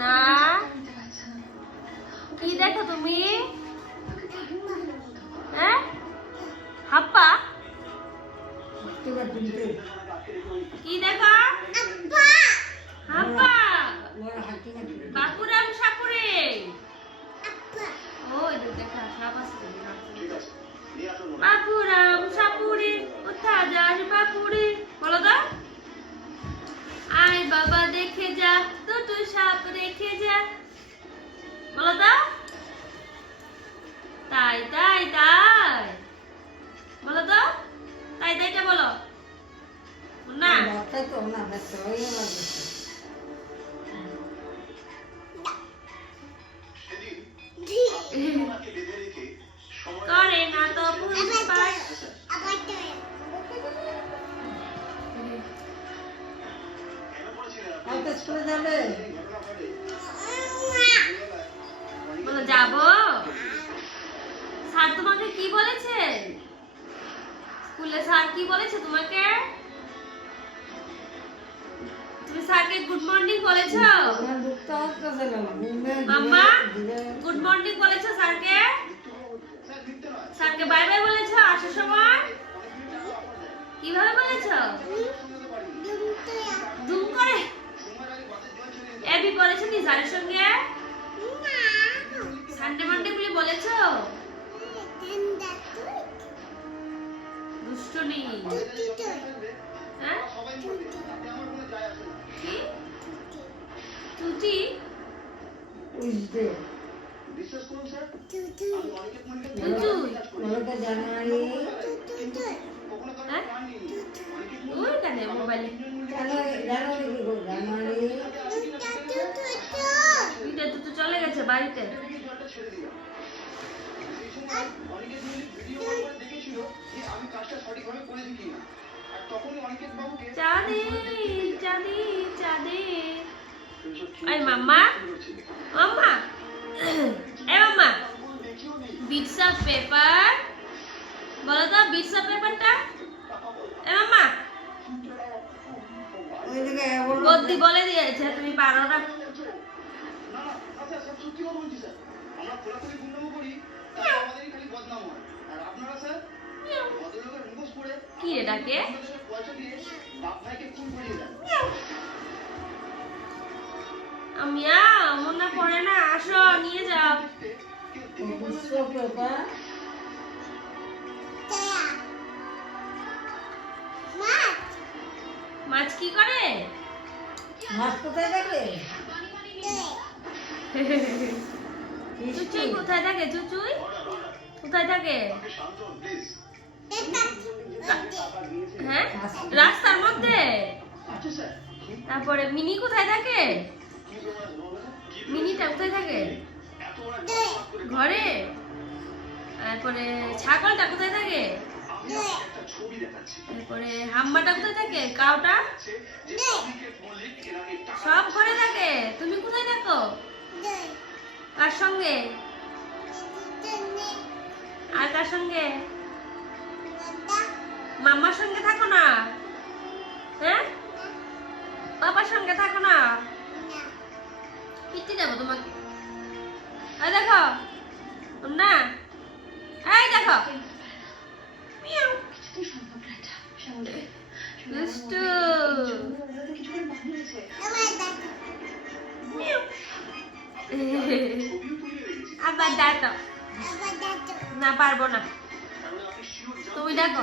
না কি দেখো তুমি? হ্যাঁ হাপ্পা কি দেখো? হাপ্পা বাপুরাম সাপুরে ওই দেখা সাপ আছে বাপুরাম সাপুরে কোথা যাস বাপুরে বলো তো আয় বাবা দেখে যা দুটো সাপ রেখে যা বলো তো তাই তাই তাই বলো তো তাই তাইটা বলো না করে না তো পুষ্পাস বলো যাবো স্যার তোমাকে কি বলেছে স্কুলে স্যার কি বলেছে তোমাকে তুমি স্যারকে গুড মর্নিং বলেছো মাম্মা গুড মর্নিং বলেছো স্যারকে স্যারকে বাই বাই বলেছো আসার সময় কিভাবে বলেছো দুম করে এবি বলেছো নি স্যারের সঙ্গে সানডে মানডে বলে বলেছো দুষ্টুনি হ্যাঁ কি তুই উজদে বিশ্বাস করুন স্যার জানুয়ারি ওই কানে মোবাইলে জানুয়ারি দুইটা তো চলে গেছে বাড়িতে চাঁদে চাঁদে চাঁদে এই মাম্মা মাম্মা এ মাম্মা বিটস অফ পেপার বলো তো বিটস অফ পেপারটা এ মাম্মা গদ্দি বলে দিয়েছে তুমি পারো না কি এটাকে আমি মনে পড়ে না আসো নিয়ে যাও মাছ কি করে মাছ কোথায় থাকে চুচুই কোথায় থাকে চুচুই কোথায় থাকে হ্যাঁ রাস্তার মধ্যে তারপরে মিনি কোথায় থাকে মিনিটা কোথায় থাকে ঘরে তারপরে ছাগলটা কোথায় থাকে তারপরে হাম্মাটা কোথায় থাকে কাউটা সব ঘরে থাকে তুমি কোথায় থাকো কার সঙ্গে আর কার সঙ্গে মাম্মার সঙ্গে থাকো না হ্যাঁ বাবার সঙ্গে থাকো না পিটি দেবো তোমাকে এই দেখো না এই দেখো দুষ্টু আবার ডাকো না পারবো না তুমি ডাকো